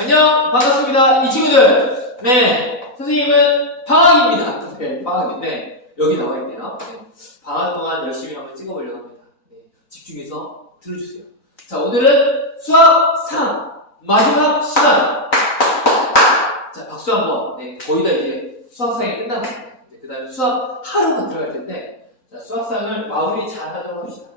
안녕, 반갑습니다. 이 친구들. 네, 선생님은 방학입니다. 네, 방학인데 여기 나와 있네요. 네, 방학 동안 열심히 한번 찍어보려고 합니다. 네, 집중해서 들어주세요. 자, 오늘은 수학 3 마지막 시간. 자, 박수 한번. 네, 거의 다 이제 수학상이 끝나갑니다. 네, 그 다음에 수학 하루가 들어갈 텐데, 자, 수학상을 마무리 잘 하도록 합시다.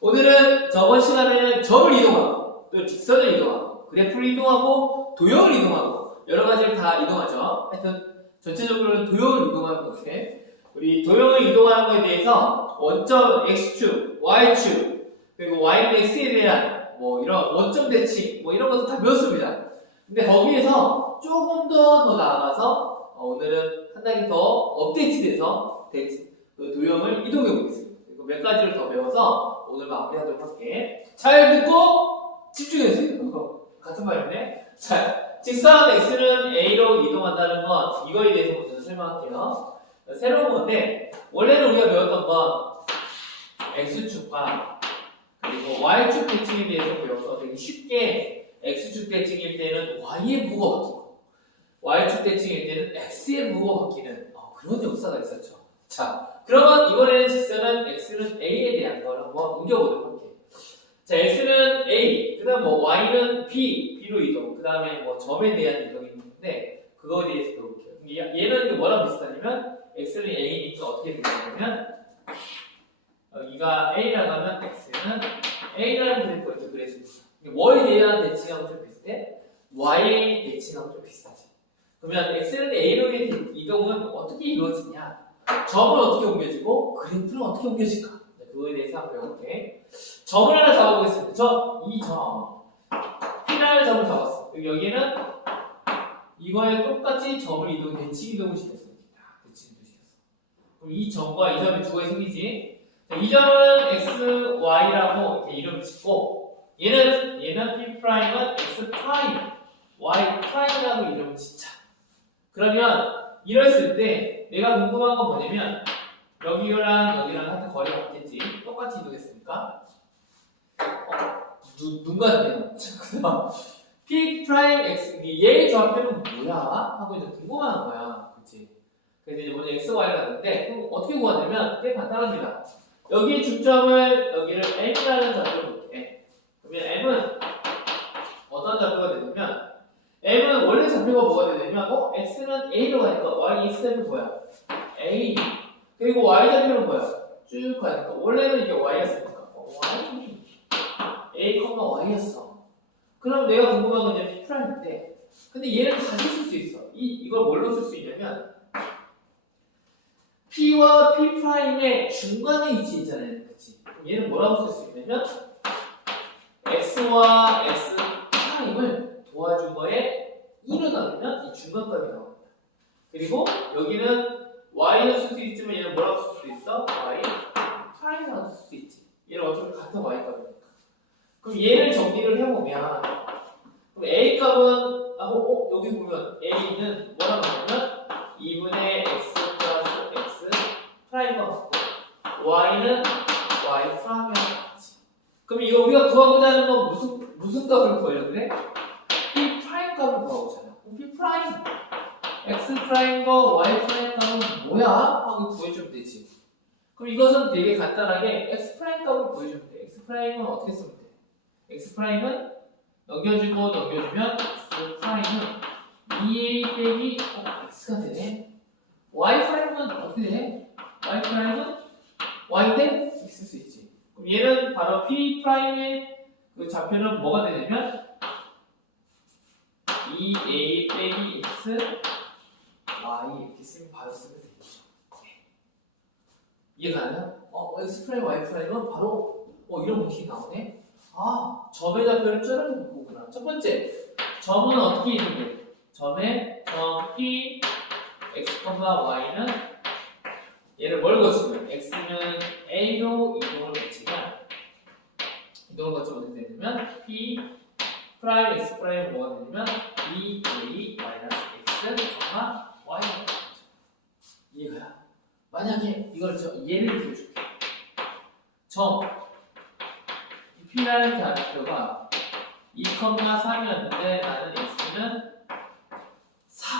오늘은 저번 시간에는 점을 이동하고, 또 직선을 이동하고, 그래프를 이동하고, 도형을 이동하고, 여러 가지를 다 이동하죠. 하여튼, 전체적으로는 도형을 이동하는 건데, 우리 도형을 이동하는 것에 대해서 원점 X축, Y축, 그리고 YX에 대한 뭐 이런 원점 대칭, 뭐 이런 것도 다 배웠습니다. 근데 거기에서 조금 더 나아가서 오늘은 한 단계 더 업데이트돼서 그 도형을 이동해 보겠습니다. 그리고 몇 가지를 더 배워서 오늘 마무리하도록 할게. 잘 듣고 집중해주세요. 같은 말이네. 자, 직선 x는 a로 이동한다는 건 이거에 대해서 먼저 설명할게요. 새로운 건데 원래는 우리가 배웠던 건 x축과 그리고 y축 대칭에 대해서 배워서 되게 쉽게 x축 대칭일 때는 y의 무가 바뀌고 y축 대칭일 때는 x의 무가 바뀌는 그런 역사가 있었죠. 자, 그러면 이번에는 직선은 x는 a에 대한 걸 한번 옮겨보도록 할게요. 자, x는 a, 그 다음 뭐 y는 b로 이동, 그 다음에 뭐 점에 대한 이동이 있는데 그거에 대해서 배울게요. 얘는 뭐랑 비슷하냐면 x는 a니까 어떻게 되냐면 여기가 a라고 하면 x는 a라는 그래프가 이렇게 그려집니다. 뭐에 대한 대칭하고 좀 비슷해? y의 대칭하고 좀 비슷하지. 그러면 x는 a로 이동은 어떻게 이루어지냐? 점을 어떻게 옮겨지고 그래프는 어떻게 옮겨질까? 그거에 대해서 한번 배워볼게. 점을 하나 잡아보겠습니다. 이 점 P라는 점을 잡았어. 여기는 이거에 똑같이 점을 대칭 이동을 시켰어. 대칭 이동 시켰어. 그럼 이 점과 이 점이 두 가지 생기지. 자, 이 점은 x, y라고 이렇게 이름을 짓고 얘는 P 프라임은 x 프라임, y 프라임이라고 이름을 짓자. 그러면 이랬을 때 내가 궁금한 건 뭐냐면 여기랑 하여튼 거리가 같겠지. 똑같이 이동했으니까. 눈 같네요. P 프라임 X, 얘의 좌표는 뭐야? 하고 이제 궁금한 거야. 그치? 그래서 이제 먼저 X, Y를 하는데, 그럼 어떻게 구하냐면, 되게 간단합니다. 여기 중점을, 여기를 M이라는 좌표로 놓게. 그러면 M은 어떤 좌표가 되냐면, M은 원래 좌표가 뭐가 되냐면, X는 A로 가니까 Y, X는 뭐야? A. 그리고 Y 좌표는 뭐야? 쭉 가니까. 원래는 이게 Y였으니까. Y. A, Y였어. 그럼 내가 궁금한 건 이제 P'인데, 근데 얘를 다시 쓸 수 있어. 이걸 뭘로 쓸 수 있냐면, P와 P'의 중간에 위치했잖아요. 그치? 그럼 얘는 뭐라고 쓸 수 있냐면, X와 X'을 도와준 거에 1을 넣으면 이 중간값이 나옵니다. 그리고 여기는 Y를 쓸 수 있지만 얘는 뭐라고 쓸 수 있어? Y P'이라고 쓸 수 있지. 얘는 어차피 같은 Y값이니까. 그럼 얘를 정리를 해보면 그럼 A 값은 여기 보면 A는 뭐라고 하냐면 2분의 x 플러스 x 프라임과 같고 Y는 Y 프라임이랑 같지. 그럼 이거 우리가 구하고자 하는 건 무슨 값을 구하려고 그래? P 프라임 값을 구하고자 해. P 프라임 x 프라임과 y 프라임 값은 뭐야? 하고 구해주면 되지. 그럼 이것은 되게 간단하게 x 프라임 값을 구해주면 돼. x 프라임은 어떻게 쓰면 돼? x 프라임은 넘겨주면 x 프라임은 2a 빼기 x가 되네. y 프라임은 어떻게 돼? y 프라임은 y 대 x일 수 있지. 그럼 얘는 바로 p 프라임의 그 좌표는 뭐가 되냐면 2a 빼기 x y 이렇게 쓰면 바로 쓰면 되겠죠. 이해가나요? x 프라임 y 프라임은 바로 이런 공식이 나오네. 점의 좌표를 저렇게 보구나. 첫 번째, 점은 어떻게 이동해? 점의 점 P, X, Y는 얘를 뭘 거치면 x는 A로 이동을 거치면 어떻게 되냐면 P 프라임, X 프라임 뭐가 되냐면 2A 마이너스 X, Y가 되죠. 이해가요? 만약에 얘를 들어줄게. P라는 좌표가 2,3이었는데 나는 x는 x는 4.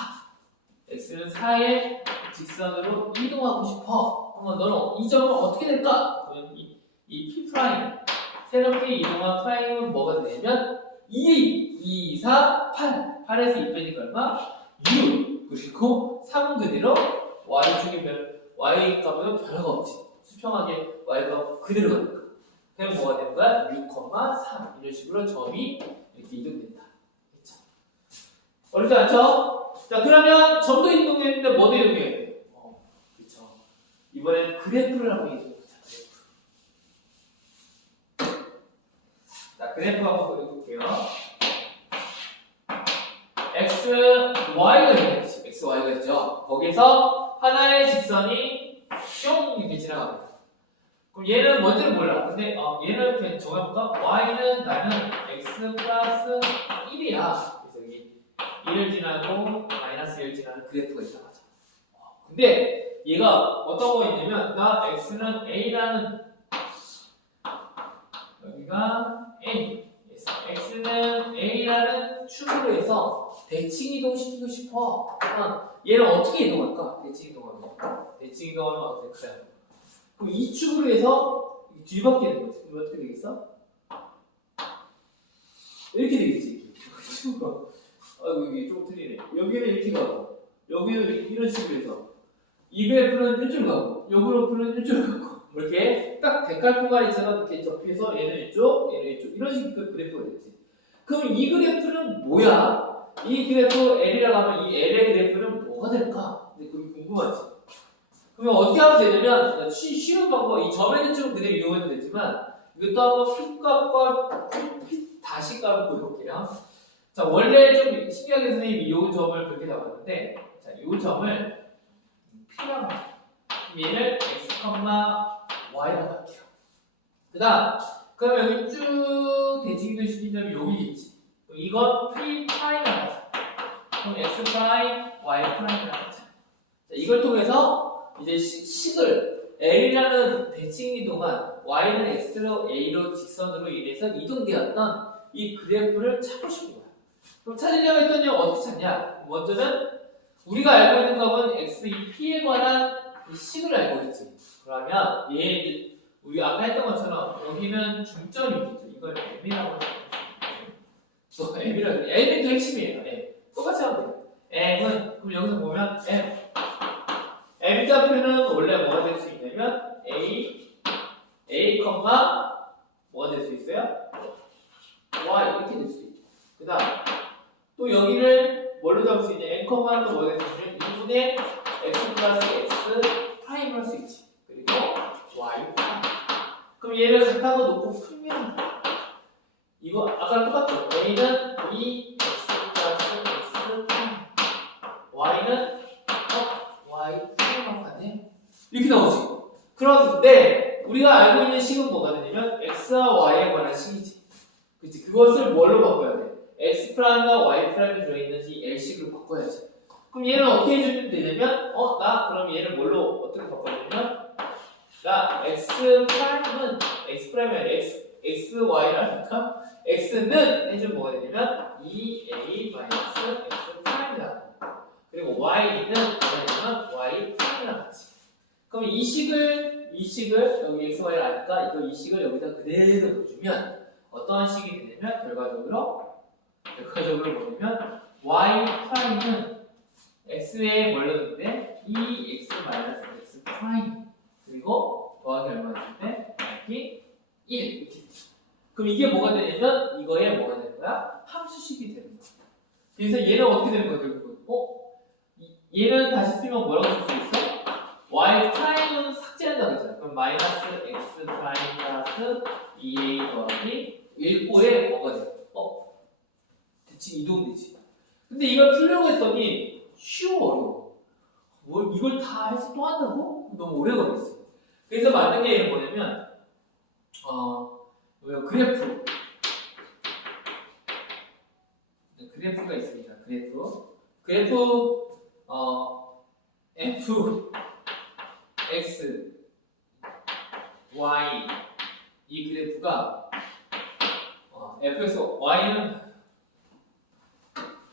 x는 4의 직선으로 이동하고 싶어. 그러면 너는 이 점은 어떻게 될까? 그러면 이 p 프라임 새롭게 이동한 프라임은 뭐가 되냐면 2, 4, 8. 8에서 2 빼니까 얼마? 6. 그리고 3은 그대로 y 값은 변화가 없지. 수평하게 y 값 그대로 가니까. 그럼 뭐가 되는 거야? 6,3 이런 식으로 점이 이렇게 이동된다. 그렇죠? 어렵지 않죠? 자, 그러면 점도 이동했는데 뭐도 이동해야 돼? 그렇죠. 이번엔 그래프를 한번 이동해보자. 자, 그래프 한번 그려볼게요. x, y가 있죠. x, y가 있죠. 거기서 하나의 직선이 뿅 이렇게 지나갑니다. 그럼 얘는 뭔지는 몰라. 근데 얘는 그냥 정해볼까? y는 나는 x 플러스 1이야. 그래서 여기 1을 지나고 마이너스 1을 지나는 그래프가 있다. 맞아. 근데 얘가 어떤 거 있냐면 나 x는 a라는 여기가 a. 그래서 x는 a라는 축으로 해서 대칭 이동시키고 싶어. 얘는 어떻게 이동할까? 대칭 이동하면 어떻게 될까요? 그럼 이 축으로 해서 뒤바뀌는 거지. 그럼 어떻게 되겠어? 이렇게 되겠지. 축으로. 아이고 이게 좀 틀리네. 여기는 이렇게 가고 여기는 이런 식으로 해서 이 그래프는 이쪽으로 가고 이 그래프는 이쪽으로 가고 이렇게 딱 데칼코마니처럼 이렇게 접해서 얘는 이쪽, 얘는 이쪽 이런 식으로 그래프가 되지. 그럼 이 그래프는 뭐야? 이 그래프 L이라고 하면 이 L의 그래프는 뭐가 될까? 근데 그게 궁금하지. 그러면 어떻게 하면 되냐면 쉬운 방법, 이 점의 대칭은 그대로 이용해도 되지만 이것도 한번 P값과 P 다시 값을 보여볼게요. 자, 원래 좀 신기하게 선생님이 이 점을 그렇게 잡았는데 자, 이 점을 P라고 합니다. 얘를 X, Y라고 할게요. 그럼 여기 쭉 대칭도 시킨 점이 여기겠지. 이건 P'라고 하자. 그럼 X', Y'라고 하자. 자, 이걸 통해서 이제 식을 L이라는 대칭 이동한 Y는 X로 A로 직선으로 인해서 이동되었던 이 그래프를 찾고 싶은 거야. 그럼 찾으려고 했더니 어떻게 찾냐? 먼저는 우리가 알고 있는 값은 X, 이 P에 관한 이 식을 알고 있지. 그러면 얘 우리 아까 했던 것처럼 여기는 중점이겠죠. 이걸 M이라고 하죠. 또 M이라고 해요. M이 또 핵심이에요. M. 똑같이 하면 돼요. M은 그럼 여기서 보면 M. M 좌표는 원래 뭐가 될 수 있냐면 A, 뭐가 될 수 있어요? Y 이렇게 될 수 있죠. 그 다음 또 여기를 뭘로 잡을 수 있냐? N, 는 뭐가 될 수 있냐면 2분의 X 플러스 X 프라임 할 수 있지. 그리고 Y 프라임. 그럼 얘를 갖다가 놓고 풀면 이거 아까랑 똑같죠? A는 2X 플러스 X 프라임 Y는 Y 프라임하고 같네? 이렇게 나오지. 그런데 우리가 알고 있는 식은 뭐가 되냐면 X와 Y에 관한 식이지. 그치? 그것을 뭘로 바꿔야 돼? X 프라임과 Y 프라임이 들어있는 이 L식으로 바꿔야지. 그럼 얘는 어떻게 해주면 되냐면 나 그럼 얘를 뭘로 어떻게 바꿔주냐면 나 X 프라임은 X 프라임이 아니라 X, Y라니까 X는 해주면 뭐가 되냐면 2A 마이너스 X 프라임이다. 그리고 Y는 뭐냐면 Y 프라임이랑 같이. 그럼 이 식을 여기 X, Y를 아니까 이 식을 여기다 그대로 넣어주면 어떠한 식이 되냐면 결과적으로 뭐냐면 Y 프라임은 X에 뭘 넣는데 2X 마이너스 X 프라임 그리고 더하기 얼마 줬는데 더하기 1 이렇게 되죠. 그럼 이게 뭐가 되냐면 이거에 뭐가 되는 거야? 함수식이 되는 거야. 그래서 얘는 어떻게 되는 거야 결국은? 얘는 다시 쓰면 뭐라고 쓸 수 있어? Y 프라임은 삭제한다고 했잖아. 그럼 마이너스 X 프라임 플러스 2A 더하기 1고에 뭐가 돼? 대칭 이동되지. 근데 이걸 풀려고 했더니 쉬워 어려워. 뭘 이걸 다 해서 또 한다고? 너무 오래 걸렸어. 그래서 만든 게 뭐냐면 그래프가 있습니다. 그래프 F X Y 이 그래프가 F에서 Y는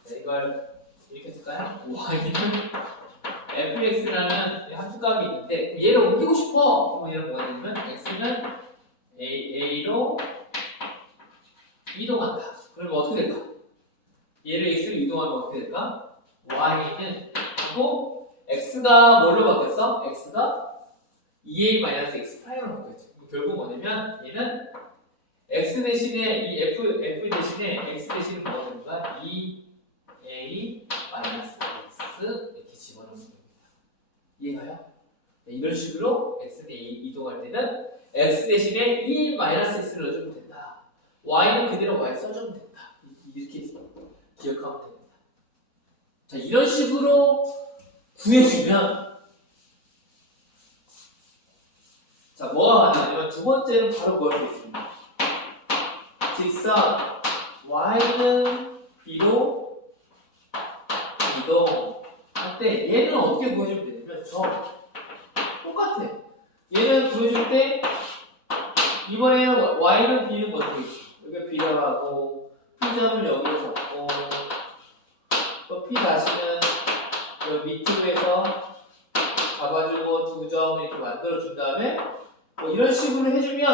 자, 이걸 이렇게 쓸까요? y는 fx라는 함수값이 있는데 얘를 옮기고 싶어. 그럼 얘는 뭐가 되냐면 x는 a로 이동한다. 그러면 어떻게 될까? 얘를 x로 이동하면 어떻게 될까? y는 하고 x가 뭘로 바뀌었어? x가 2a-x 프라임으로 바뀌었지. 결국 뭐냐면 얘는 x 대신에 이 f 대신에 x 대신에 뭐가 되는 거야? 2a-x 이렇게 집어넣는 겁니다. 이해가요? 네, 이런 식으로 x는 a 이동할 때는 x 대신에 2-x를 넣어주면 된다. y는 그대로 y 써주면 된다. 이렇게 기억하면 됩니다. 자, 이런 식으로 구해주면 자, 뭐가 가능하냐면 두 번째는 바로 구할 수 있습니다. 직선 y는 b로 이동할 때 얘는 어떻게 구해주면 되냐면 똑같아. 얘는 구해줄 때 이번에는 y는 b는 어떻게 있어? 여기 b라고 하고 p점을 여기로 잡고 또 p 다시는 여기 밑으로 잡아주고 두 점을 이렇게 만들어준 다음에 뭐 이런 식으로 해주면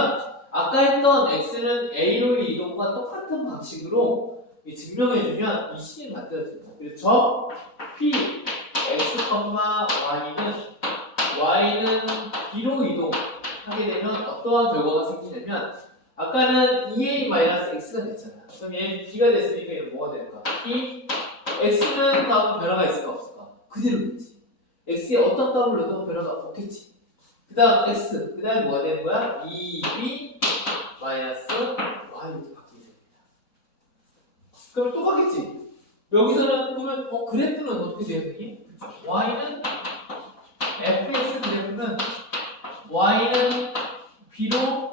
아까 했던 x는 a로의 이동과 똑같은 방식으로 증명해주면 이 식이 만들어집니다. 그래서 p x, y는 b로 이동하게 되면 어떠한 결과가 생기냐면 아까는 2a-x가 됐잖아. 그럼 얘는 b가 됐으니까 얘는 뭐가 될까? p x는 다음 변화가 있을까 없을까? 그대로겠지. x에 어떤 값을 넣어도 변화가 없겠지. 그 다음 x, 그 다음에 뭐가 되는 거야? 2b-y 이렇게 바뀌게 됩니다. 그럼 똑같겠지? 여기서는 그러면 그래프는 어떻게 돼야 되니? y는 fx 그래프는 y는 b로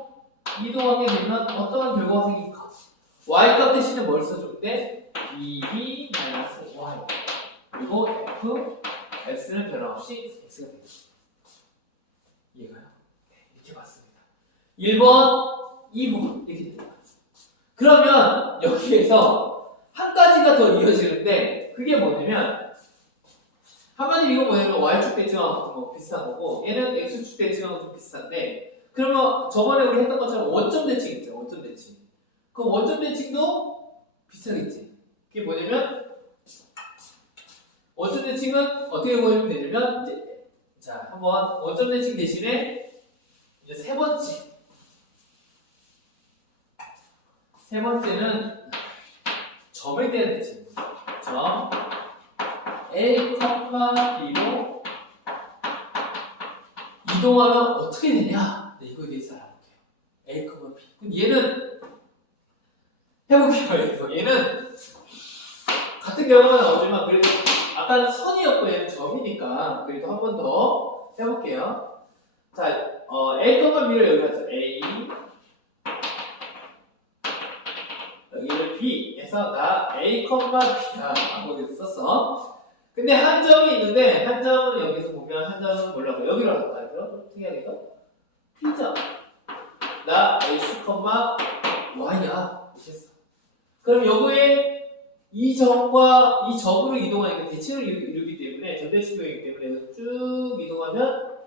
이동하게 되면 어떠한 결과가 생길까? y값 대신에 뭘 써줄 때? 2b-y 그리고 f, x는 변함없이 x가 되겠습니다. 이해가요? 네, 이렇게 봤습니다. 1번, 2번 이렇게 됩니다. 그러면 여기에서 한 가지가 더 이어지는데 그게 뭐냐면 한마디로 이거 뭐냐면 y축 대칭하고 비슷한 거고 얘는 x축 대칭하고 좀 비슷한데 그러면 저번에 우리 했던 것처럼 원점 대칭 있죠. 원점 대칭. 그 원점 대칭도 비슷하겠지. 그게 뭐냐면 원점 대칭은 어떻게 보이면 되냐면 이제 자 한번 원점 대칭 대신에 이제 세 번째는 점에 대한 대칭입니다. 점 a, b로 이동하면 어떻게 되냐? 네, 이거에 대해서 알아볼게요. a, b. 그럼 얘는 해볼게요. 얘는 같은 결과가 나오지만 그래도 아까는 선이었고 얘는 점이니까 그래도 한 번 더 해볼게요. 자, a, b를 여기 하죠. a 여기를 b에서 나 a, b야 하고 썼어. 근데 한 점이 있는데 한 점은 여기서 보면 한 점은 뭐라고 여기로 할까요? 그럼 특이하게도 p점 나 x, y야 이렇게 했어. 그럼 여기에 이 점과 이 점으로 이동하니까 대칭을 이루기 때문에 전대칭이기 때문에 여기서 쭉 이동하면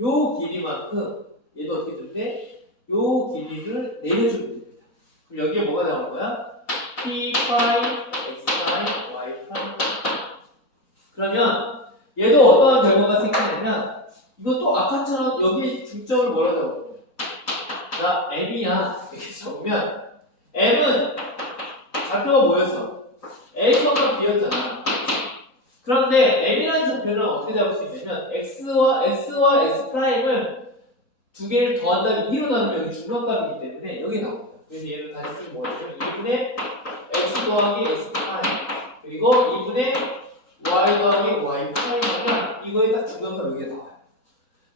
요 길이만큼 얘도 어떻게 줄때 요 길이를 내려주면 됩니다. 그럼 여기에 뭐가 나오는 거야? p 파이, x 파이, y 파이. 그러면 얘도 어떠한 결과가 생기냐면 이것도 아까처럼 여기 중점을 뭐라고 적어요? 나 m이야 이렇게 적으면 m은 좌표가 뭐였어? a, b였잖아. 그런데 m이라는 좌표는 어떻게 잡을 수 있냐면 x와 x 프라임을 두 개를 더한다면 2로 나누면 여기 중간값이기 때문에 여기 나옵니다. 그래서 얘를 다시 쓰면 뭐냐면 2분의 x 더하기 x 프라임 그리고 2분의 y 더하기 y 프라임 하면 이거에 딱 중간값 여기가 나와요.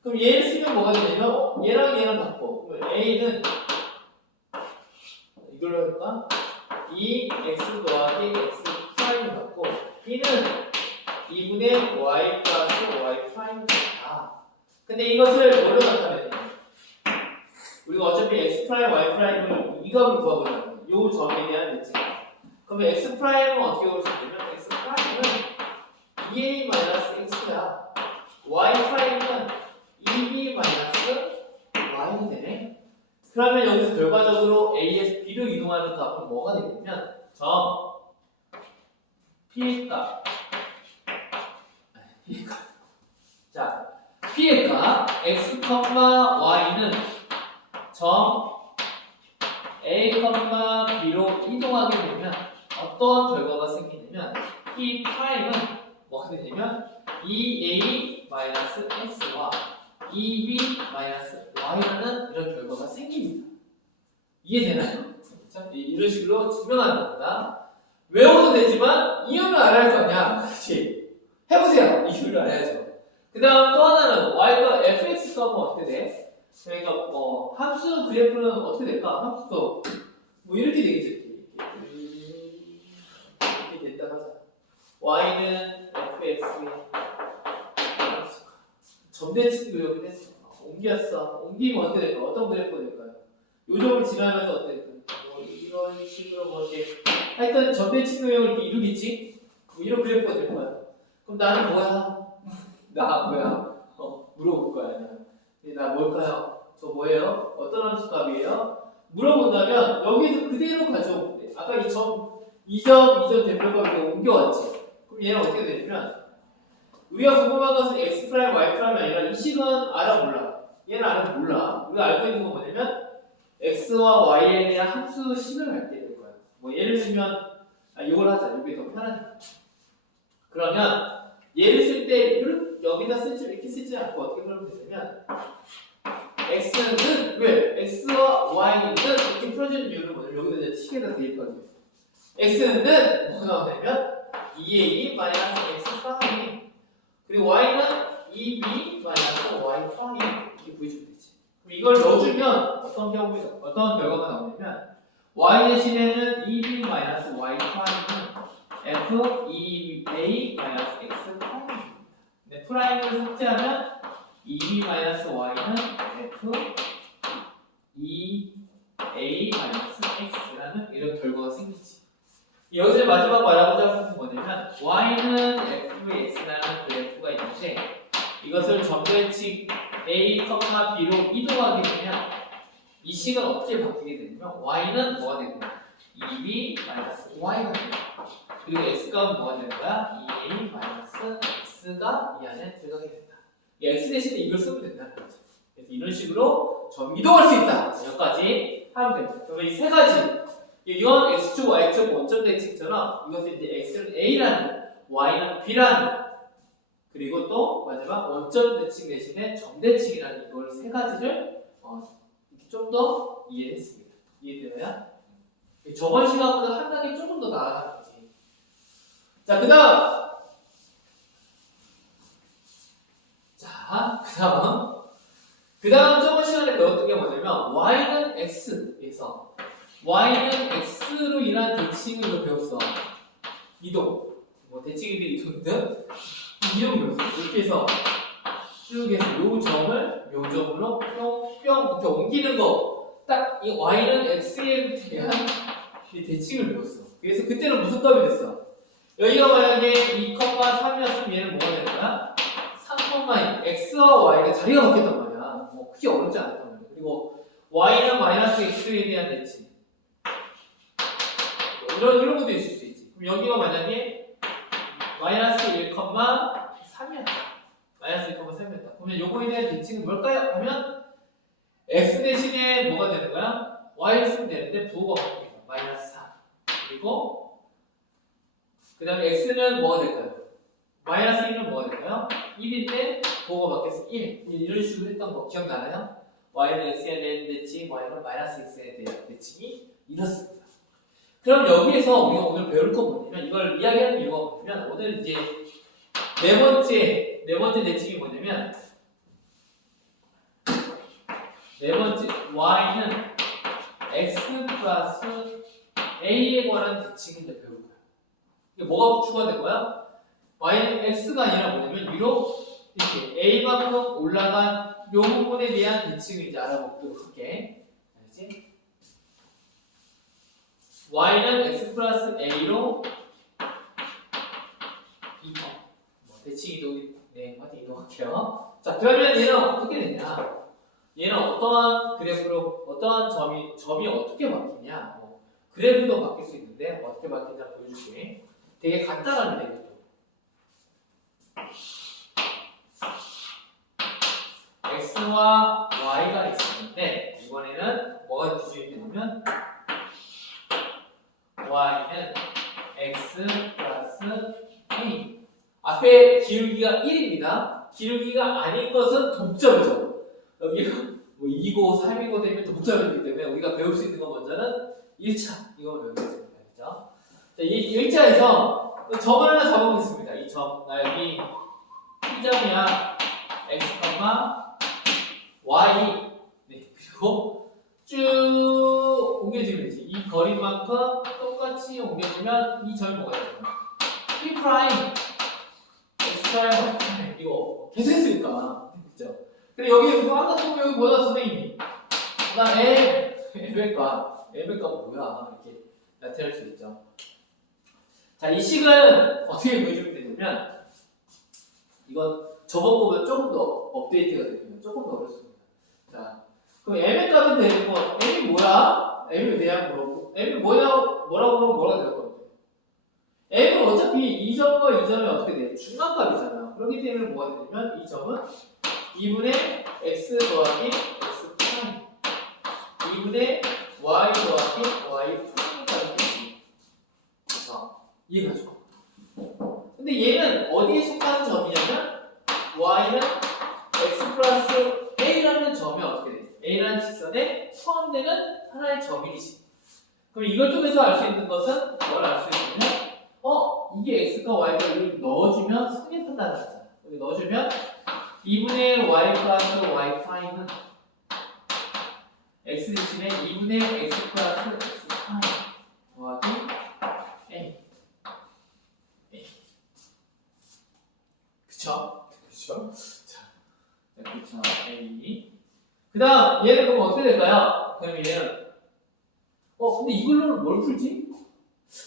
그럼 얘를 쓰면 뭐가 되냐면 얘랑 같고 그러면 a는 이걸로 할까? 2x 더하기 x 프라임을 갖고 b는 2분의 y 플러스 y 프라임을 갖다. 근데 이것을 뭘로 나타내냐? 우리가 어차피 x 프라임, y 프라임을 이 값을 구하고 있는 요 점에 대한 대칭. 그럼 그러면 x 프라임은 어떻게 볼 수 있냐면 x 프라임은 2a-x야. y 프라임은 2b-y가 되네. 그러면 여기서 결과적으로 a에서 b로 이동하는 값은 뭐가 되냐면 점 p의 값. 자, p의 값 x, y는 점 a, b로 이동하게 되면 어떤 결과가 생기냐면 p 프라임은 뭐가 되냐면 2a-x와 2b-y라는 이런 결과가 생깁니다. 이해되나요? 자, 이런 식으로 증명하는 겁니다. 외워도 되지만 이유를 알아야 할 거 아니야. 그렇지? 해보세요. 이유를 알아야죠. 그 다음 또 하나는 y가 fx 값은 어떻게 돼? 그러니까 뭐 함수 그래프는 어떻게 될까? 함수도 뭐 이렇게 되겠죠. 이렇게 된다 하자. y는 fx 점대칭 그려긴 했어. 옮겼어. 옮기면 어떻게 될까? 어떤 그래프가 될까요? 요점을 지나면서 어떻게 될까? 뭐 이런 식으로 뭐 이렇게 하여튼 점대칭 그림을 이렇게 이루겠지? 뭐 이런 그래프가 될 거야. 그럼 나는 뭐야? 나 뭐야? 물어볼 거야. 나 뭘까요? 저 뭐예요? 어떤 함수 값이에요? 물어본다면 여기서 그대로 가져오면 돼. 아까 이 점, 2점 대표값을 옮겨왔지. 그럼 얘는 어떻게 되냐면 우리가 궁금한 것은 x 프라임, y 프라임이 아니라 이 식은 알아 몰라. 얘는 알아 몰라. 우리가 알고 있는 건 뭐냐면 x와 y에 대한 함수 식을 할 때 될 거야. 뭐 예를 들면 이걸 하자. 이게 더 편하니까. 그러면 얘를 쓸 때 여기다 쓰지 이렇게 쓰지 않고 어떻게 풀면 되냐면 x는 왜? x와 y는 이렇게 풀어주는 이유는 뭐냐면 여기다 이제 식에다 대입하는 거예요. x는 뭐가 나오냐면 2a-x 프라임 그리고 y는 2b-y 프라임 이렇게 보여주면 되지. 그럼 이걸 넣어주면 어떤 결과가 나오냐면 y 대신에는 2b-y 프라임은 f 2a-x 프라임입니다. 네, 프라임을 삭제하면 2b-y는 f 2a-x라는 이런 결과가 생기지. 여기서 마지막 말하고자 하는 것은 뭐냐면 y는 fx라는 그래프가 있는데 이것을 점대칭 a, b로 이동하게 되면 이 식은 어떻게 바뀌게 되냐면 y는 뭐가 되는 거야? 2b-y가 되는 거야. 그리고 x값은 뭐가 되는 거야? 2a-x가 이 안에 들어가게 된다. 이 x 대신에 이걸 쓰면 된다는 거죠. 그래서 이런 식으로 점 이동할 수 있다. 여기까지 하면 됩니다. 그러면 이 세 가지 이건 x축, y축 원점 대칭처럼 이것은 이제 x는 a라는 y는 b라는 그리고 또 마지막 원점 대칭 대신에 점 대칭이라는 이걸 세 가지를 좀 더 이해했습니다. 이해되나요? 저번 시간보다 한 단계 조금 더 나아가는 거지. 자, 그 다음 저번 시간에 배웠던 게 뭐냐면 y는 x에서 y는 x로 인한 대칭을 배웠어. 이동. 뭐 대칭이든 이동이든 이동 배웠어. 이렇게 해서 쭉 해서 요 점을 요 점으로 뿅뿅 이렇게 옮기는 거. 딱 이 y는 x에 대한 이 대칭을 배웠어. 그래서 그때는 무슨 값이 됐어? 여기가 만약에 2,3이었으면 얘는 뭐가 되는 거야? 3,2. x와 y가 자리가 바뀌었단 말이야. 뭐 크게 어렵지 않았단 말이야. 그리고 y는 마이너스 x에 대한 대칭. 이런 것도 있을 수 있지. 그럼 여기가 만약에 마이너스 1,3이었다. 마이너스 1,3이었다. 그러면 요거에 대한 대칭은 뭘까요? 하면 x 대신에 뭐가 되는 거야? y를 쓰면 되는데 부호가 바뀌는 거야. 마이너스 4. 그리고 그 다음에 x는 뭐가 될까요? 마이너스 1은 뭐가 될까요? 1인데 부호가 바뀌어서 1. 이런 식으로 했던 거 기억나나요? y는 x에 대한 대칭, y는 마이너스 x에 대한 대칭이 이렇습니다. 그럼 여기에서 우리가 오늘 배울 거 뭐냐면 이걸 이야기하는 이유가 뭐냐면 오늘 이제 네 번째 대칭이 뭐냐면 네 번째 y는 x 플러스 a에 관한 대칭을 배울 거야. 이게 뭐가 추가된 거야? y는 x가 아니라 뭐냐면 위로 이렇게 a만큼 올라간 요 부분에 대한 대칭을 이제 알아보도록 할게. 알겠지? y는 x 플러스 a로 이동. 대칭 이동, 네, 어디 이동할게요. 자, 그러면 얘는 어떻게 되냐? 얘는 어떠한 그래프로, 어떠한 점이 어떻게 바뀌냐? 그래프도 바뀔 수 있는데, 어떻게 바뀌냐 보여줄게. 되게 간단합니다, 이것도. x와 y가 있었는데, 이번에는 뭐가 기준이 되냐면, y는 x 플러스 a. 앞에 기울기가 1입니다. 기울기가 아닌 것은 동점이죠. 여기가 뭐 2고 3이고 되면 동점이기 때문에 우리가 배울 수 있는 건 먼저는 1차. 이거 배우겠습니다. 그죠? 자, 이 1차에서 점을 하나 잡아보겠습니다. 이 점. 나 여기 P점이야. x, y. 네, 그리고 쭉 옮겨주면 되지. 이 거리만큼 똑같이 옮겨주면 이 점이 뭐가 되죠? P 프라임. 이거 계속 했으니까 그죠? 근데 여기 아까 또 여기 뭐야 선생님이 나 M일까 뭐야 이렇게 나타낼 수 있죠. 자, 이 식은 어떻게 보여주면 되냐면 이건 저번 거보다 조금 더 업데이트가 되면 조금 더 어렵습니다. 자, 그럼 M의 값은 되는 거 M이 뭐야? M이 대한 뭐라고? M이 뭐라고 그러면 뭐가 될 건데? M은 어차피 이 점과 이 점이 어떻게 돼? 중간값이잖아. 그렇기 때문에 뭐가 되냐면 이 점은 2분의 x 더하기 x 프라임 2분의 y 더하기 y 프라임까지 되지. 그래서 이해가죠? 근데 얘는 어디에 속하는 점이냐면 y는 x 플러스 a라는 점이 어떻게 돼? a라는 직선에 포함되는 하나의 점이지. 그럼 이걸 통해서 알 수 있는 것은 뭘 알 수 있냐면 이게 x가 y가 여기 넣어주면 승리 판단을 하잖아. 여기 넣어주면 2분의 y 플러스 y 프라임은 x 대신에 2분의 x 플러스 x 프라임 더하기 a. 그쵸? 그쵸? 자, 그쵸? a. 그 다음, 얘는 그럼 어떻게 될까요? 그럼 얘는 근데 이걸로 뭘 풀지?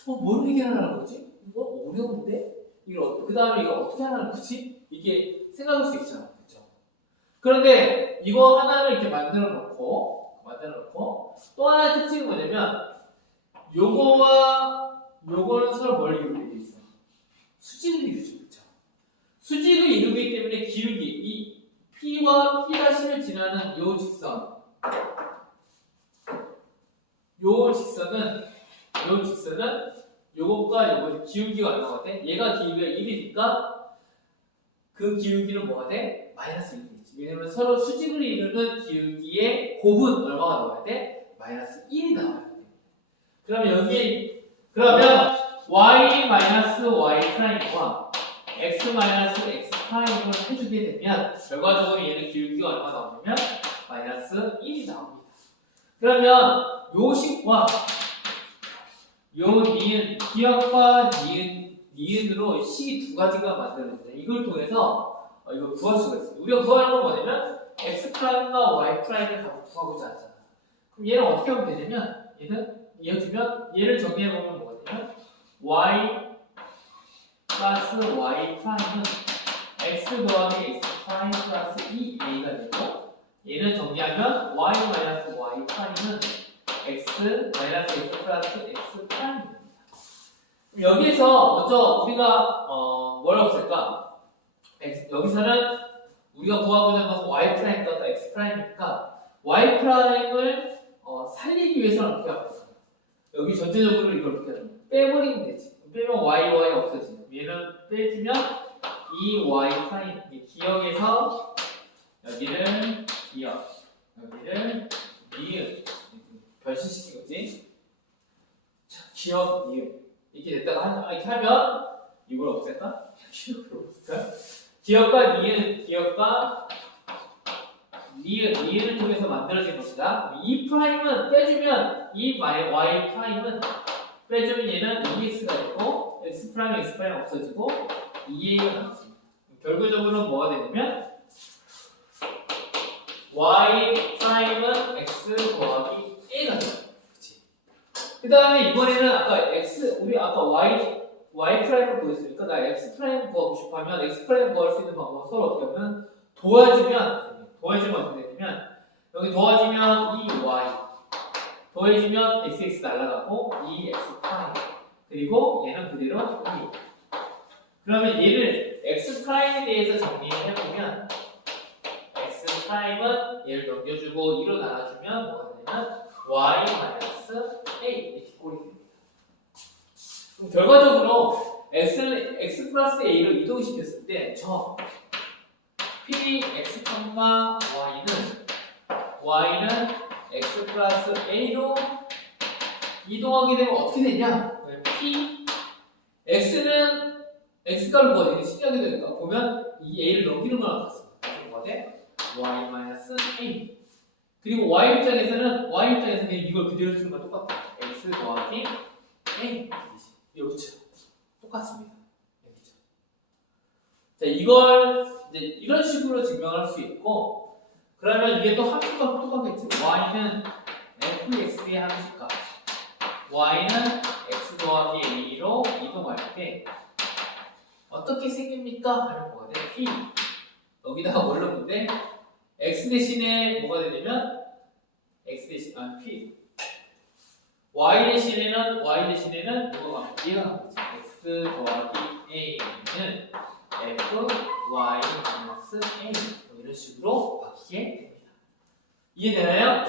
뭘 해결하라는 거지? 어려운데? 그 다음에 이거 어떻게 하라는 거지? 이게 생각할 수 있잖아. 그쵸? 그런데 이거 하나를 이렇게 만들어 놓고 또 하나의 특징이 뭐냐면 요거와 요거는 서로 뭘 이루게 돼 있어? 수직을 이루죠. 그쵸? 수직을 이루기 때문에 기울기, 이 P와 P'를 지나는 요 직선 요것과 요거 기울기가 얼마가 돼? 얘가 기울기가 1이니까 그 기울기는 뭐가 돼? 마이너스 1이 되지. 왜냐면 서로 수직을 이루는 기울기의 곱은 얼마가 나와야 돼? 마이너스 1이 나와야 돼. 그러면 y 마이너스 y 프라임과 x 마이너스 x 프라임을 해주게 되면 결과적으로 얘는 기울기가 얼마 나오냐면 마이너스 1이 나옵니다. 그러면 요 식과 요 니은, 기역과 니은으로 식이 두 가지가 만들어집니다. 이걸 통해서 이걸 구할 수가 있습니다. 우리가 구하는 건 뭐냐면 x 프라임과 y 프라임을 구하고자 하잖아. 그럼 얘는 어떻게 하면 되냐면 얘는 이어주면 얘를 정리해보면 뭐가 되냐면 y 플러스 y 프라임은 x 더하기 x 프라임 플러스 2a가 되고 얘는 정리하면 y 마이너스 y 프라임은 x 마이너스 x 플러스 x 프라임입니다. 여기에서 먼저 우리가 뭐라고 쓸까? 여기서는 우리가 구하고자 하는 것은 y 프라임 더하기 x 프라임이니까 y 프라임을 살리기 위해서는 어떻게 할까? 여기 전체적으로 이걸 어떻게 하냐? 빼버리면 되지. 빼면 y 없어지죠. 얘는 빼주면 이 y 프라임 기역에서 여기를 기역, 여기를 니은 변신시킨 거지. 기역, 니은 이렇게 됐다가 이렇게 하면 이걸 없앨까? 기역을 없앨까? 기역과 니은을 통해서 만들어진 것이다. 이 프라임은 빼주면 이 y 프라임은 빼주면 얘는 2x가 되고 x 프라임 없어지고 2a가 남습니다. 결과적으로 뭐가 되냐면 y 프라임은 x 더하기 a가 돼요. 그치? 그 다음에 이번에는 아까 우리 아까 y 프라임을 구했으니까 나 x 프라임 구하고 싶어 하면 x 프라임 구할 수 있는 방법은 서로 어떻게 하면 도와주면 어떻게 되냐면 여기 도와주면 이 y 더해주면 xx 날라가고 이 x 프라임 그리고 얘는 그대로 2. 그러면 얘를 x 프라임에 대해서 정리해보면 x 프라임은 얘를 넘겨주고 2로 나눠주면 뭐가 되냐면 y 마이너스 a 이렇게 꼴이 됩니다. 그럼 결과적으로 x는 x 플러스 a로 이동시켰을 때 저 px, y는 x 플러스 a로 이동하게 되면 어떻게 되냐? p x는 x값을 뭐가 되게 신기하게 되니까 보면 이 a를 넘기는 거랑 같습니다. 그래서 뭐가 돼? y 마이너스 a 그리고 y 입장에서는 이걸 그대로 쓰는 건 똑같아요. x 더하기 a 여기죠. 똑같습니다. 여기죠. 자 이걸 이제 이런 식으로 증명을 할 수 있고 그러면 이게 또 함수값 똑같겠지. y는 fx의 함수값 y는 x 더하기 a로 이동할 때 어떻게 생깁니까? 하는 뭐가 돼? p 여기다가 뭘로 보는데 x 대신에 뭐가 되냐면 p y 대신에는 뭐가 얘가 나오지. x 더하기 a는 f y 마이너스 a 이런 식으로 바뀌게 됩니다. 이해되나요?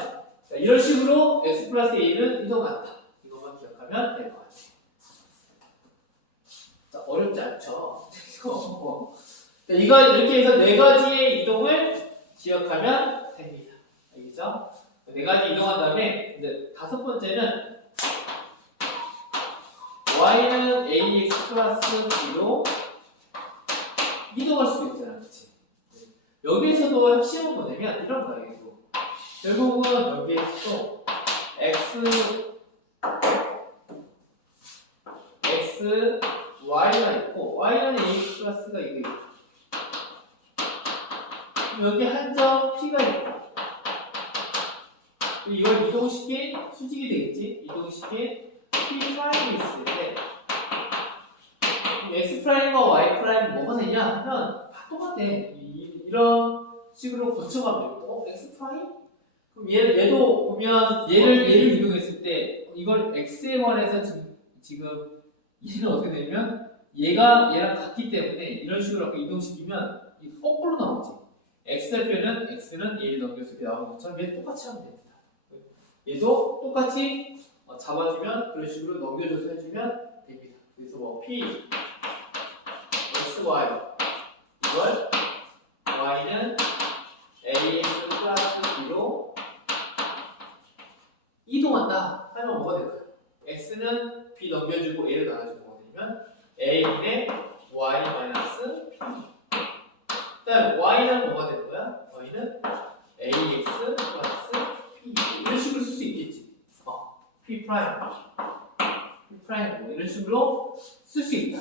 자, 이런 식으로 x 플러스 a는 이동한다. 이것만 기억하면 될 것 같아요. 자, 어렵지 않죠? 자, 이거 이렇게 해서 네 가지의 이동을 기억하면 됩니다. 알겠죠? 네 가지 이동한 다음에 이제 다섯 번째는 y는 ax 플러스 b로 이동할 수 있잖아, 그치? 여기에서도 핵심은 뭐냐면 이런 거예요. 이거. 결국은 여기에서도 y가 있고 y는 ax 플러스가 이게 있고 여기 한 점 p가 있고 이걸 이동시킨 수직이 되겠지? 이동시킨 p 프라임이 있을 때 x 프라임과 y 프라임 뭐가 되냐 하면 다 똑같아. 이런 식으로 거쳐가면 되고 x 프라임? 그럼 얘도 보면 얘를 이동했을 때 이걸 x에 관해서 지금 얘는 어떻게 되냐면 얘랑 같기 때문에 이런 식으로 이동시키면 거꾸로 나오지. x좌표는 x는 얘를 넘겨서 이렇게 나오는 것처럼 얘 똑같이 하면 됩니다. 얘도 똑같이 잡아주면 그런 식으로 넘겨줘서 해주면 됩니다. 그래서 뭐 p xy 이걸 y는 ax 플러스 b로 이동한다 하면 뭐가 될까요? x는 b 넘겨주고 a를 나눠주고 뭐가 되냐면 a분의 y 마이너스 p 그다음 y는 뭐가 되는 거야? y는 ax 플러스 p 이런 식으로 쓸 수 있겠지. p 프라임 뭐 이런 식으로 쓸 수 있다.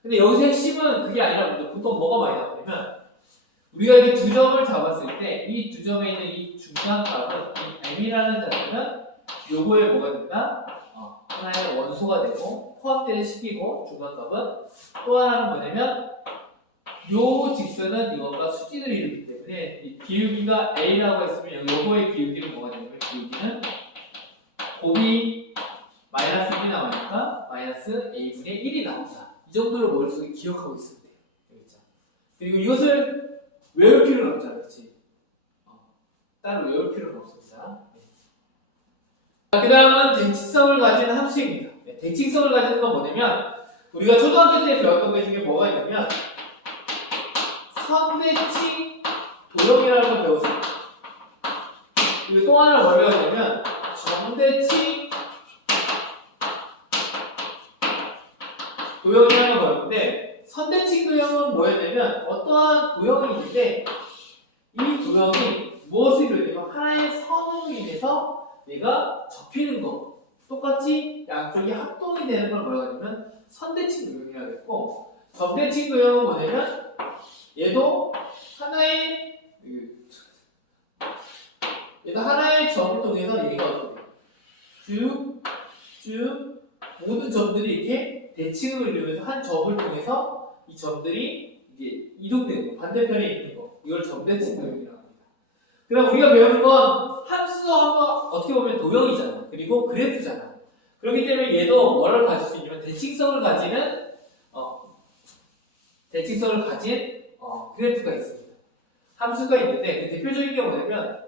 근데 여기서 핵심은 그게 아니라 보통 뭐가 많이 나오냐면 우리가 이렇게 두 점을 잡았을 때 이 두 점에 있는 이 중간값은 이 m이라는 자체는 요거에 뭐가 된다? 하나의 원소가 되고 포함되는 식이고 중간값은 또 하나는 뭐냐면 요 직선은 이거가 수직을 이루기 때문에 이 기울기가 a라고 했으면 요거의 기울기는 뭐가 되냐면 기울기는 곱이 마이너스 1이 나오니까 마이너스 a분의 1이 나온다. 이 정도를 머릿속에 기억하고 있으면 돼요. 알겠죠? 그리고 이것을 외울 필요는 없잖아, 그렇지? 따로 외울 필요는 없습니다. 그 다음은 대칭성을 가진 함수입니다. 대칭성을 가지는 건 뭐냐면 우리가 초등학교 때 배웠던 것 중에 뭐가 있냐면 선대칭 도형이라는 걸 배웠어요. 그리고 또 하나 뭘 배웠냐면 정대칭 도형이라는 걸 배웠는데 선대칭 도형은 뭐였냐면 어떠한 도형이 있는데 이 도형이 무엇을 이루냐면 하나의 선으로 인해서 얘가 접히는 거 똑같이 양쪽이 합동이 되는 걸 뭐라고 하냐면 선대칭 도형이라고 했고 점대칭 도형은 뭐냐면 얘도 하나의 점을 통해서 얘가 어떻게 쭉 쭉 모든 점들이 이렇게 대칭을 이루면서 한 점을 통해서 이 점들이 이제 이동되는 거, 반대편에 있는 거, 이걸 점대칭 도형이라고 합니다. 그럼 우리가 배우는 건 함수도 한번 어떻게 보면 도형이잖아. 그리고 그래프잖아. 그렇기 때문에 얘도 뭐를 가질 수 있냐면 대칭성을 가진 그래프가 있습니다. 함수가 있는데 그 대표적인 게 뭐냐면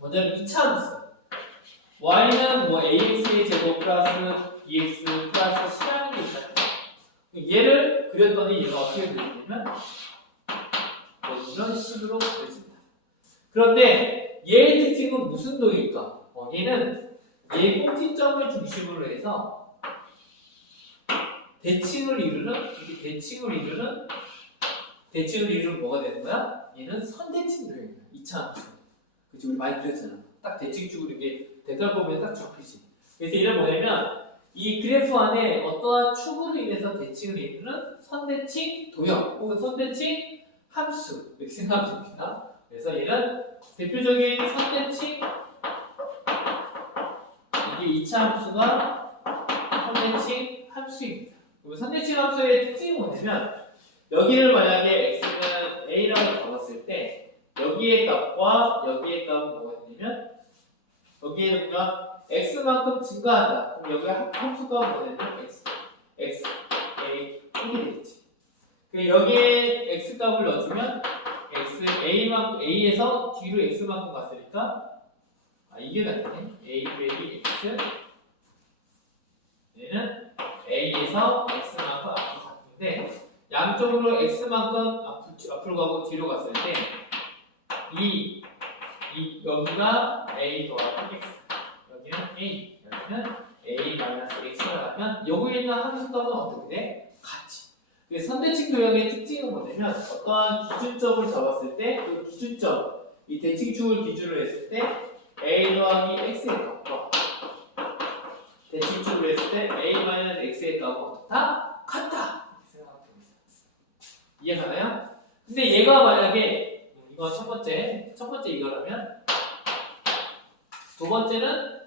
먼저는 2차 함수. y는 뭐 ax의 제곱 플러스 bx 플러스 c라는 게 있잖아요. 얘를 그렸더니 얘가 어떻게 되냐면 이런 식으로 그려집니다. 그런데 얘의 특징은 무슨 도형일까? 얘는 얘 꼭지점을 중심으로 해서 대칭을 이루는 뭐가 되는 거야? 얘는 선대칭 도형이야. 2차 함수. 그치, 우리 많이 그렸잖아. 딱 대칭축으로 이게 대괄 보면 딱 접히지. 그래서 얘는 뭐냐면 이 그래프 안에 어떠한 축으로 인해서 대칭을 이루는 선대칭 도형 혹은 선대칭 함수 이렇게 생각하면 됩니다. 그래서 얘는 대표적인 선대칭 이게 2차 함수가 선대칭 함수입니다. 그리고 선대칭 함수의 특징이 뭐냐면 여기를 만약에 x는 a라고 잡았을 때 여기의 값과 여기의 값은 뭐가 되냐면 여기에는 보면 x만큼 증가한다. 그럼 여기 함수가 뭐냐면 x, a 이렇게 되겠지. 여기에 x 값을 넣어주면 a에서 뒤로 x만큼 갔으니까 이게 같네. a 빼기 x 얘는 a에서 x만큼 앞으로 갔는데 양쪽으로 x만큼 앞으로 가고 뒤로 갔을 때 여기가 a 더하기 x 여기는 a 여기는 a 마이너스 x가 나면 여기에 있는 함수값은 어떻게 돼? 같이. 선대칭 도형의 특징은 뭐냐면 어떠한 기준점을 잡았을 때 그 기준점 이 대칭축을 기준으로 했을 때 a 더하기 x의 값과 대칭축을 했을 때 a 마이너스 x의 값은 어떻다? 같다. 이렇게 생각하면 됩니다. 이해가나요? 근데 얘가 만약에 이건 첫 번째 이거라면 두 번째는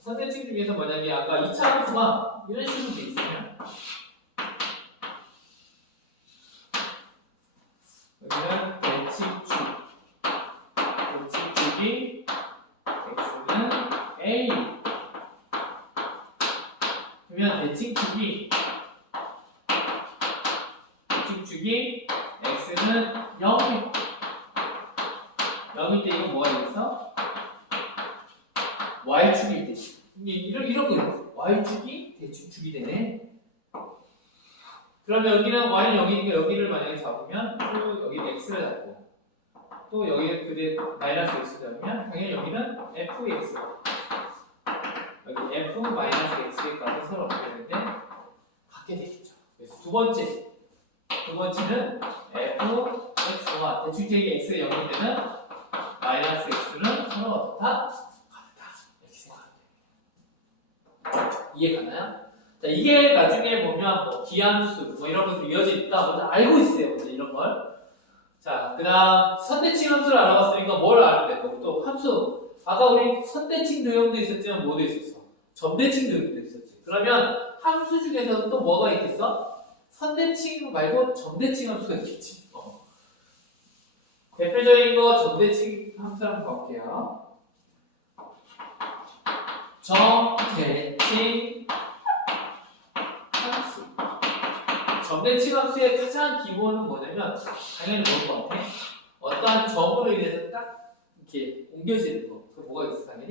선대칭 중에서 만약에 아까 2차 함수가 이런 식으로 돼 있으면 여기는 대칭축이 x는 a 그러면 대칭축이 x는 0일 때 이건 뭐가 되겠어? y축이 되지. 이런 거 y축이 대칭축이 되네. 그러면 여기는 y는 0이니까 여기를 만약에 잡으면 또 여기는 x를 잡고 또 여기는 그대 마이너스 x를 잡으면 당연히 여기는 fx 여기 f 마이너스 x의 값을 서로 얻게 되는데 같게 되겠죠. 그래서 두 번째는 fx와 대칭축이 x의 0일 때는 마이너스 x는 서로 어떻다? 같다. 이렇게 생각하면 돼요. 이해가나요? 자, 이게 나중에 보면 뭐 기함수 뭐 이런 것도 이어져 있다. 먼저 알고 있어요. 먼저 이런 걸. 자, 그 다음 선대칭 함수를 알아봤으니까 뭘 알아야 되고 또 함수 아까 우리 선대칭 도형도 있었지만 뭐도 있었어? 점대칭 도형도 있었지. 그러면 함수 중에서는 또 뭐가 있겠어? 선대칭 말고 점대칭 함수가 있겠지. 대표적인 거 점대칭 함수 한번 볼게요. 점대칭 함수. 점대칭 함수의 가장 기본은 뭐냐면 당연히 뭘 것 같아? 어떠한 점으로 인해서 딱 이렇게 옮겨지는 거. 그 뭐가 있어 당연히?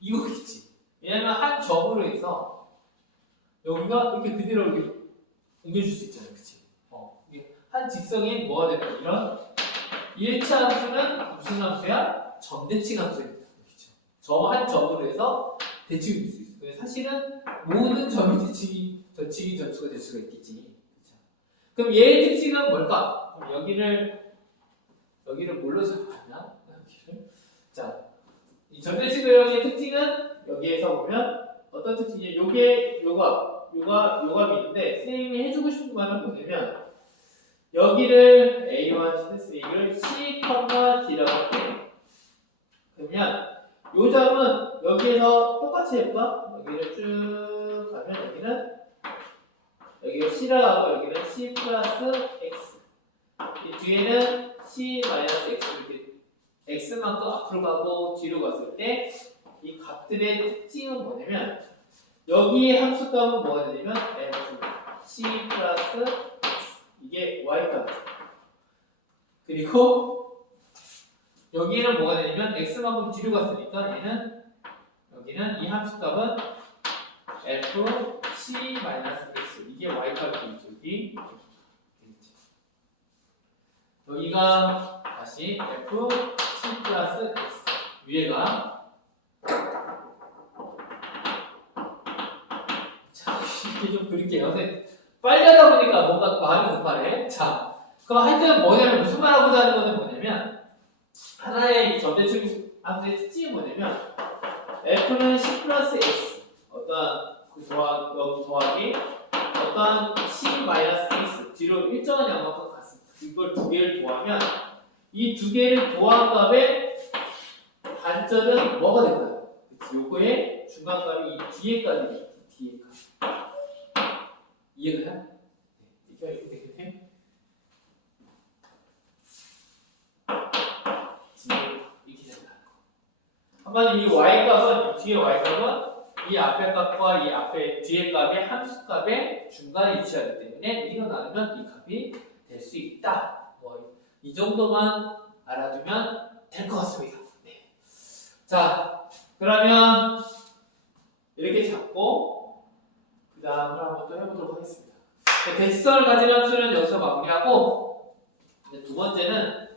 이거겠지. 왜냐면 한 점으로 해서 여기가 이렇게 그대로 이렇게 옮겨줄 수 있잖아요. 그치? 이게 한 직선이 뭐가 되면 이런 1차 함수는 무슨 함수야? 점대칭 함수입니다. 그렇죠? 점 한 점으로 해서 대칭이 될 수 있어요. 사실은 모든 점이 대칭이 전수가 될 수가 있겠지. 그렇죠? 그럼 얘의 특징은 뭘까? 그럼 여기를 뭘로 잡았나? 자, 이 점대칭 도형의 특징은 여기에서 보면 어떤 특징이 요감이 있는데 선생님이 해주고 싶은 말은 뭐냐면 여기를 A1 를 C, D라고 할게요. 그러면 요 점은 여기에서 똑같이 해볼까? 여기를 쭉 가면 여기가 C라고 하고 여기는 C 플러스 X. 이 뒤에는 C 마이너스 X. 이렇게 X만큼 앞으로 가고 뒤로 갔을 때 이 값들의 특징은 뭐냐면 여기에 함수값은 뭐가 되냐면 F C 플러스 X. 이게 Y값이죠. 그리고 여기에는 뭐가 되냐면 X만큼 뒤로 갔으니까 여기는 이 함수값은 F C 마이너스 X. 이게 Y값이 되죠. 여기가 다시 F C 플러스 X. 위에가 자, 이렇게 좀 그릴게요. 근데 빨리 하다 보니까 뭔가 마음이 급하네. 자, 그럼 하여튼 뭐냐면 무슨 말 하고자 하는 거는 뭐냐면 하나의 점대칭 함수의 특징이 뭐냐면 F는 C 플러스 X 어떤 여기 더하기 어떤 C 마이너스 X 뒤로 일정한 양만큼 갔습니다. 이걸 두 개를 더하면 이 두 개를 더한 값의 반절은 뭐가 될까요? 요거의 중간값이 이 뒤에 값이에요. 뒤에 값. 이해가요? 네, 이렇게 되겠네. 이렇게 된다. 한마디 이 y값은 뒤에 y값은 이 앞에 값과 이 앞에 뒤에 값의 함수값의 중간에 위치하기 때문에 이거 나누면 이 값이 될 수 있다. 뭐 이 정도만 알아두면 될 것 같습니다. 네. 자, 그러면 이렇게 잡고 그 다음을 한번 또 해보도록 하겠습니다. 대칭성을 가진 함수는 여기서 마무리하고 두 번째는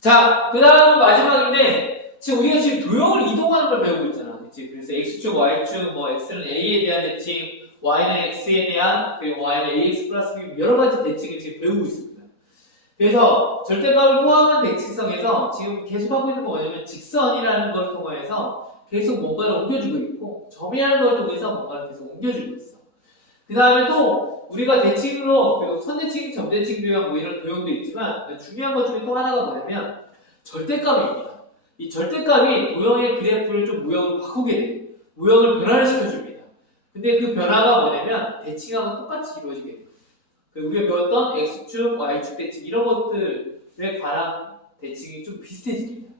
자, 그 다음 마지막인데 지금 우리가 지금 도형을 이동하는 걸 배우고 있잖아. 그치? 그래서 x축, y축, 뭐 x는 a에 대한 대칭, y는 x에 대한 그리고 y는 ax 플러스 b 여러 가지 대칭을 지금 배우고 있습니다. 그래서 절대값을 포함한 대칭성에서 지금 계속 하고 있는 거 뭐냐면 직선이라는 걸 통해서 계속 뭔가를 옮겨주고 있고 점이라는 걸 통해서 뭔가를 계속 옮겨주고 있어. 그 다음에 또 우리가 대칭으로 선대칭, 점대칭 비율 뭐 이런 도형도 있지만 중요한 것 중에 또 하나가 뭐냐면 절대값입니다. 이 절대값이 도형의 그래프를 좀 모형을 바꾸게 돼요. 모형을 변화를 시켜줍니다. 근데 그 변화가 뭐냐면 대칭하고 똑같이 이루어지게 돼요. 우리가 배웠던 X축, Y축 대칭 이런 것들에 관한 대칭이 좀 비슷해집니다.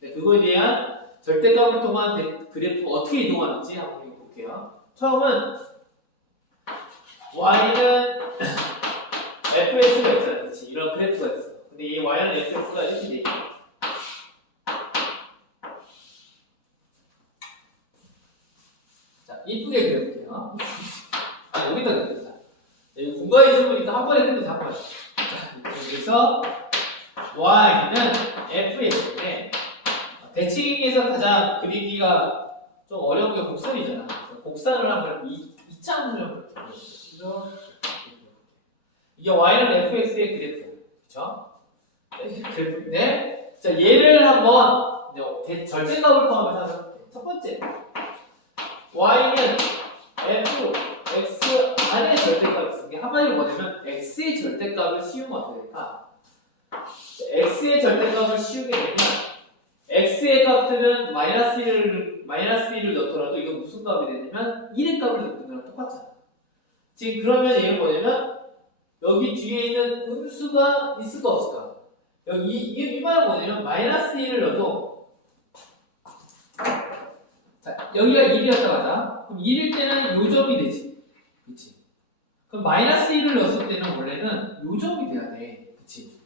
네, 그거에 대한 절대값을 통한 그래프가 어떻게 이동하는지 한번 볼게요. 처음은 Y는 fx가 있잖아. 그치? 이런 그래프가 있어. 근데 이 Y는 fx가 이렇게 돼 있어. 자, 이쁘게 그려볼게요. 아, 여기다 그려보자. 여기 공간이 좁으니까 한 번에 끝내자, 한 번에. 자, 그래서 Y는 fx인데 대칭에서 가장 그리기가 좀 어려운 게 곡선이잖아. 곡선을 한번 이차 문을 볼게요. 이게 Y는 fx의 그래프. 그쵸? 그래프인데, 자, 얘를 한번 절대값을 포함해서 해볼게요. 첫 번째. Y는 f, x 안에 절대값이 있어. 이게 한마디로 뭐냐면, x의 절대값을 씌우면 어떻게 될까? x의 절대값을 씌우게 되면, x의 값들은 마이너스 1을 넣더라도 이거 무슨 값이 되냐면 1의 값을 넣는 거랑 똑같잖아. 지금 그러면 얘는 뭐냐면 여기 뒤에 있는 음수가 있을까 없을까? 여기 이 말은 뭐냐면 마이너스 1을 넣어도 자, 여기가 1이었다고 하자. 그럼 1일 때는 요 점이 되지. 그치? 그럼 마이너스 1을 넣었을 때는 원래는 요 점이 돼야 돼. 그치?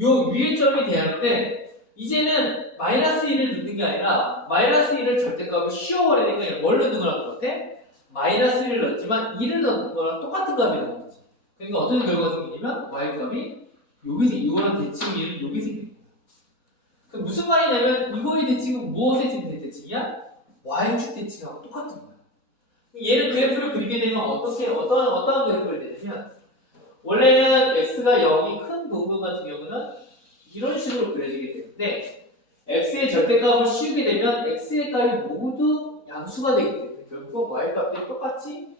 요 위의 점이 돼야 하는데 이제는 마이너스 1을 넣는 게 아니라 마이너스 1을 절대값을 씌워버리니까 뭘 넣는 거랑 똑같아? 마이너스 1을 넣었지만 1을 넣는 거랑 똑같은 값이 나오는 거지. 그러니까 어떤 결과가 생기냐면 y값이 여기 이거랑 대칭이 얘는 여기 생깁니다. 그럼 무슨 말이냐면 이거의 대칭은 무엇의 대칭이야? y축 대칭하고 똑같은 거야. 얘는 그래프를 그리게 되면 어떤 그래프를 되냐면 원래는 x가 0이 큰 부분 같은 경우는 이런 식으로 그려지게 되는데 x의 절대값을 씌우게 되면 x의 값이 모두 양수가 되기 때문에 결국 y 값이 똑같이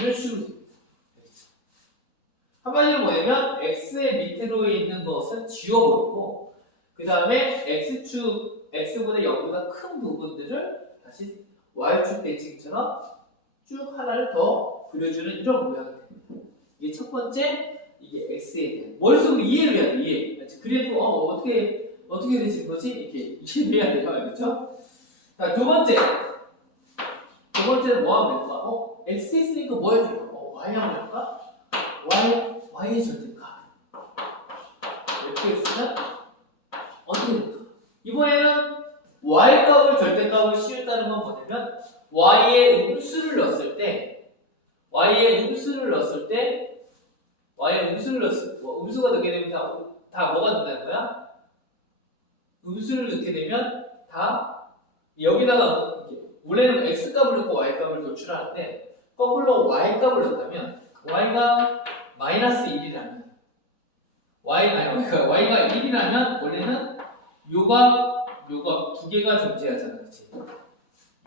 이런 식으로 됩니다. 한마디로 뭐냐면 x의 밑으로 있는 것은 지워버리고 그 다음에 x축 x보다 0보다 큰 부분들을 다시 y축 대칭처럼 쭉 하나를 더 그려주는 이런 모양이 됩니다. 이게 첫 번째, 이게 x에 대한 머릿속으로 이해를 해야 돼. 이해. 그래프 어떻게 되지 거지? 이렇게 이해를 해야 돼요. 알겠죠? 자, 두 번째는 뭐 하면 될까? x 있으니까 뭐 해줄까? y 하면 될까? y의 절대값. fx는 어떻게 될까? 이번에는 y 값을 절대값을 씌웠다는 건 뭐냐면 y의 음수를 넣었을 때 음수가 넣게 되면 다 뭐가 된다는 거야? 음수를 넣게 되면 다 여기다가 원래는 x 값을 넣고 y 값을 도출하는데 거꾸로 y 값을 넣었다면 y가 마이너스 1이라면 y가 1이라면 원래는 요가 두 개가 존재하잖아, 그렇지?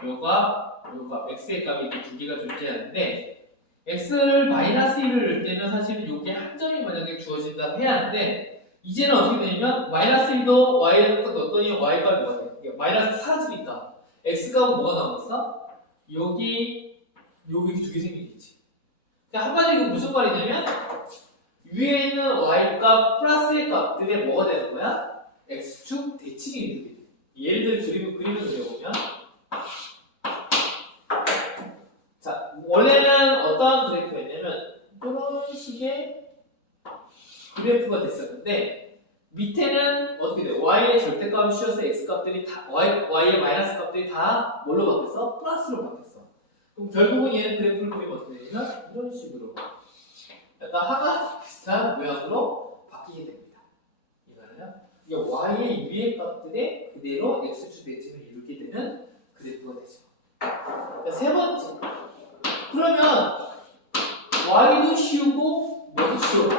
요가 x의 값이 이렇게 두 개가 존재하는데 x를 마이너스 1을 넣을 때는 사실은 요게 한 점이 만약에 주어진다고 해야 하는데 이제는 어떻게 되냐면 마이너스 1도 y에 딱 넣었더니 y 값이 뭐가 돼? 마이너스 사라지니까 x 값은 뭐가 나오겠어? 여기 두 개 생기겠지. 그러니까 한마디로 무슨 말이냐면 위에 있는 y 값 플러스의 값들이 뭐가 되는 거야? x축 대칭이 이렇게 돼. 예를 들어 그림을 그려보면 자, 원래는 어떠한 그래프였냐면 이런 식의 그래프가 됐었는데 밑에는 어떻게 돼요? y의 절대값을 씌워서 x값들이 다 y의 마이너스 값들이 다 뭘로 바뀌었어? 플러스로 바뀌었어. 그럼 결국은 얘는 그래프를 그리면 어떻게 되냐면 이런 식으로 약간 하나 비슷한 모양으로 바뀌게 됩니다. 이거는요. 이게 y의 위의 값들에 그대로 x축 대칭을 이루게 되는 그래프가 되죠. 자, 세 번째. 그러면 y도 씌우고 뭐도 씌워?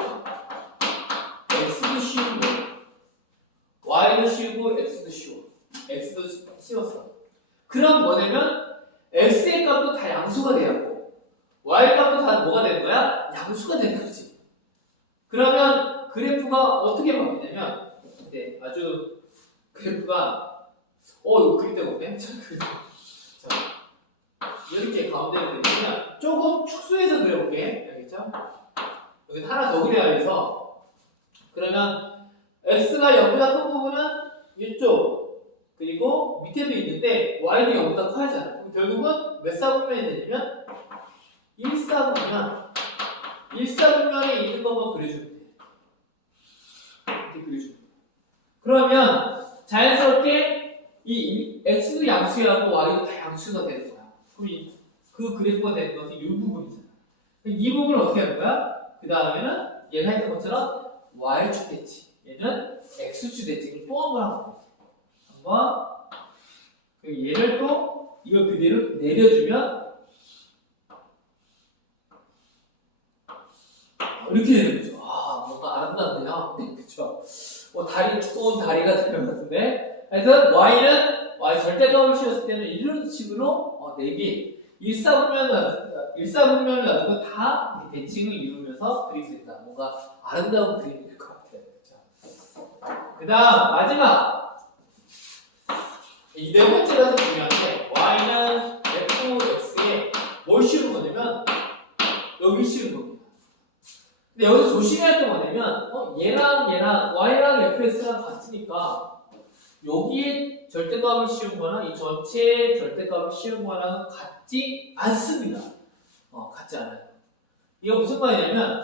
x도 씌우고 y도 씌우고 x도 씌워. x도 씌웠어. 그럼 뭐냐면 x의 값도 다 양수가 돼야 하고 y 값도 다 뭐가 되는 거야? 양수가 되는 거지. 그러면 그래프가 어떻게 바뀌냐면 아주 그래프가 이거 그릴 데가 없네. 자, 이렇게 가운데를 그리면 조금 축소해서 그려볼게. 알겠죠? 여기 하나 더 그려야 해서 그러면 x가 0보다 큰 부분은 이쪽 그리고 밑에도 있는데 y도 0보다 커야잖아. 그럼 결국은 몇 사분면이 되냐면 1사분면에 있는 것만 그려주면 돼. 이렇게 그려주면 돼. 그러면 자연스럽게 이 x도 양수하고 y도 다 양수가 되는 거야. 그럼 그 그래프가 되는 것은 이 부분이잖아. 이 부분을 어떻게 하는 거야? 그 다음에는 얘가 했던 것처럼 y축 대칭, 얘는 x축 대칭을 또 한 번 하는 거야. 한번 얘를 또 이걸 그대로 내려주면 이렇게 되는 거죠. 뭔가 아름답네요. 그쵸? 두꺼운 다리가 되는 것 같은데. 하여튼 y 절대값을 씌웠을 때는 이런 식으로 4개 일사분면을 놔두고 다 대칭을 이루면서 그릴 수 있다. 뭔가 아름다운 그림일 것 같아요. 그 다음 마지막 이 네 번째가 더 중요한데 y는 fx에 뭘 씌우는 거냐면 여기 씌우는 겁니다. 근데 여기서 조심해야 할 게 뭐냐면 얘랑 y랑 fx랑 같으니까 여기에 절대값을 씌운 거나 이 전체의 절대값을 씌운 거랑 같지 않습니다. 같지 않아요. 이거 무슨 말이냐면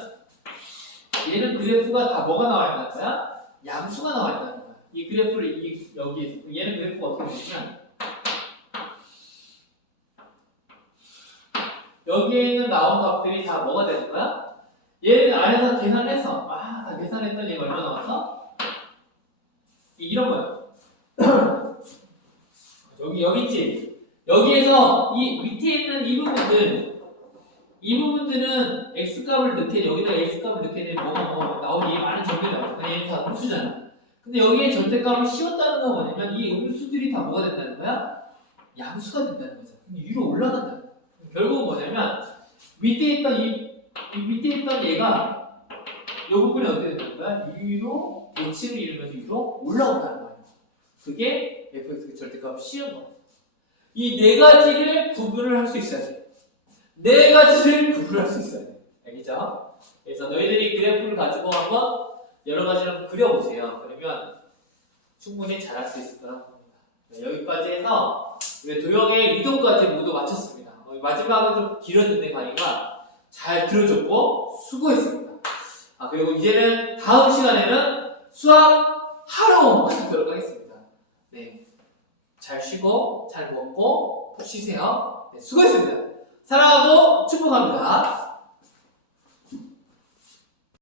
얘는 그래프가 다 뭐가 나와 있는 거야? 양수가 나와 있다는 거야. 이 그래프를 여기에서 얘는 그래프가 어떻게 되냐면 여기에 있는 나온 값들이 다 뭐가 되는 거야? 얘는 안에서 계산해서 다 계산했더니 얘가 얼마 나왔어? 이런 거야. 여기 있지? 여기에서 이 밑에 있는 이 부분들은 x값을 넣게 여기다 x값을 넣게 되면 뭐가 나오니 많은 점들이 나오잖아. 얘는 다 음수잖아. 근데 여기에 절대값을 씌웠다는 건 뭐냐면 이 음수들이 다 뭐가 된다는 거야? 양수가 된다는 거죠. 위로 올라간다는 거야. 결국은 뭐냐면 밑에 있던 얘가 이 부분이 어떻게 된다는 거야? 위로 대칭을 이루면서 위로 올라온다는 거예요. 그게 fx의 절대값 C인 거예요. 이 네 가지를 구분을 할 수 있어야 돼. 네 가지를 구분할 수 있어야 돼. 알겠죠? 그래서 너희들이 그래프를 가지고 한번 여러 가지를 한번 그려보세요. 그러면 충분히 잘할 수 있을 거라고 봅니다. 네, 여기까지 해서 우리 도형의 이동까지 모두 마쳤습니다. 마지막은 좀 길었는데 강의가 잘 들어줬고 수고했습니다. 그리고 이제는 다음 시간에는 수학 하러 가도록 하겠습니다. 네, 잘 쉬고 잘 먹고 푹 쉬세요. 네, 수고했습니다. 사랑하고 축복합니다.